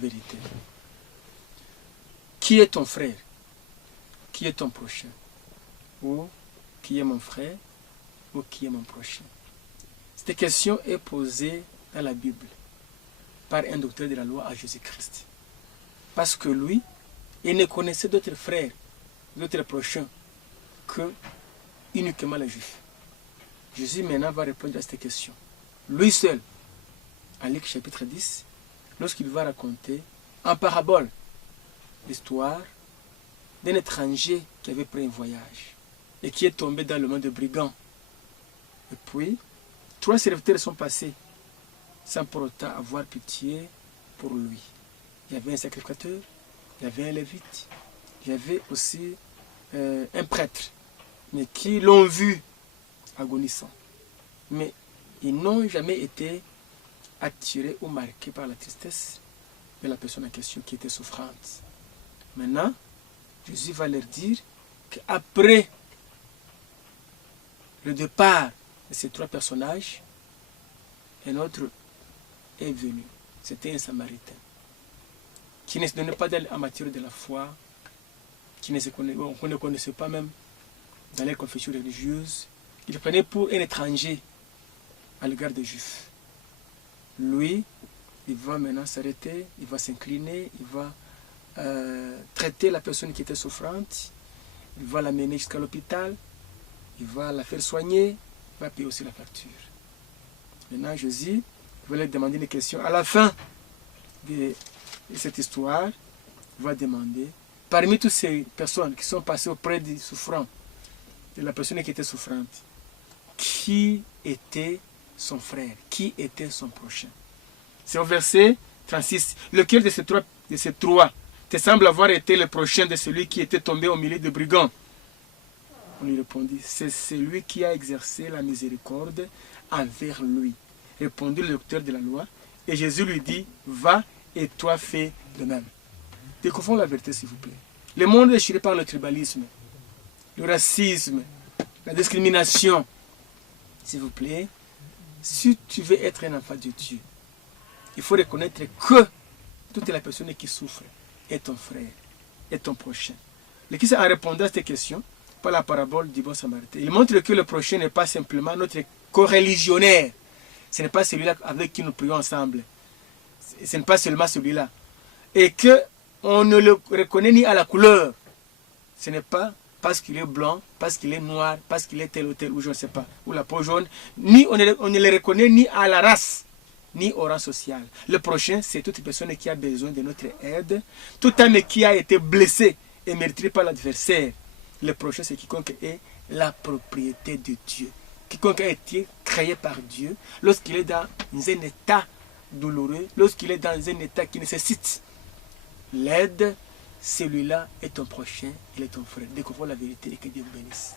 vérité. Qui est ton frère? Qui est ton prochain? Ou qui est mon frère? Ou qui est mon prochain? Cette question est posée dans la Bible par un docteur de la loi à Jésus-Christ. Parce que lui, il ne connaissait d'autres frères, d'autres prochains que uniquement les Juifs. Jésus maintenant va répondre à cette question. Lui seul, à Luc chapitre 10, lorsqu'il va raconter en parabole l'histoire d'un étranger qui avait pris un voyage et qui est tombé dans le monde de brigands. Et puis, 3 serviteurs sont passés sans pour autant avoir pitié pour lui. Il y avait un sacrificateur, il y avait un lévite, il y avait aussi un prêtre, mais qui l'ont vu agonissant. Mais ils n'ont jamais été attirés ou marqués par la tristesse de la personne en question qui était souffrante. Maintenant, Jésus va leur dire qu'après le départ de ces 3 personnages, un autre est venu. C'était un Samaritain qui ne se donnait pas en matière de la foi, qu'on ne connaissait pas même dans les confessions religieuses. Il prenait pour un étranger à l'égard des Juifs. Lui, il va maintenant s'arrêter, il va s'incliner, il va traiter la personne qui était souffrante, il va l'amener jusqu'à l'hôpital, il va la faire soigner, il va payer aussi la facture. Maintenant, Jésus va lui demander une question. À la fin de cette histoire, il va demander, parmi toutes ces personnes qui sont passées auprès du souffrant, de la personne qui était souffrante, qui était son frère, qui était son prochain? C'est au verset 36. Lequel de ces trois te semble avoir été le prochain de celui qui était tombé au milieu de brigands? On lui répondit, c'est celui qui a exercé la miséricorde envers lui. Répondit le docteur de la loi. Et Jésus lui dit, va et toi fais de même. Découvrons la vérité, s'il vous plaît. Le monde est déchiré par le tribalisme, le racisme, la discrimination. S'il vous plaît, si tu veux être un enfant de Dieu, il faut reconnaître que toute la personne qui souffre est ton frère, est ton prochain. Le Christ, en répondant à cette question, par la parabole du bon Samaritain, il montre que le prochain n'est pas simplement notre co-religionnaire. Ce n'est pas celui-là avec qui nous prions ensemble. Ce n'est pas seulement celui-là. Et qu'on ne le reconnaît ni à la couleur. Ce n'est pas parce qu'il est blanc, parce qu'il est noir, parce qu'il est tel ou tel, ou je ne sais pas, ou la peau jaune. Ni on ne le reconnaît ni à la race, ni au rang social. Le prochain, c'est toute personne qui a besoin de notre aide, tout homme qui a été blessé et meurtri par l'adversaire. Le prochain, c'est quiconque est la propriété de Dieu. Quiconque a été créé par Dieu, lorsqu'il est dans un état douloureux, lorsqu'il est dans un état qui nécessite l'aide, celui-là est ton prochain, il est ton frère. Découvrons la vérité et que Dieu vous bénisse.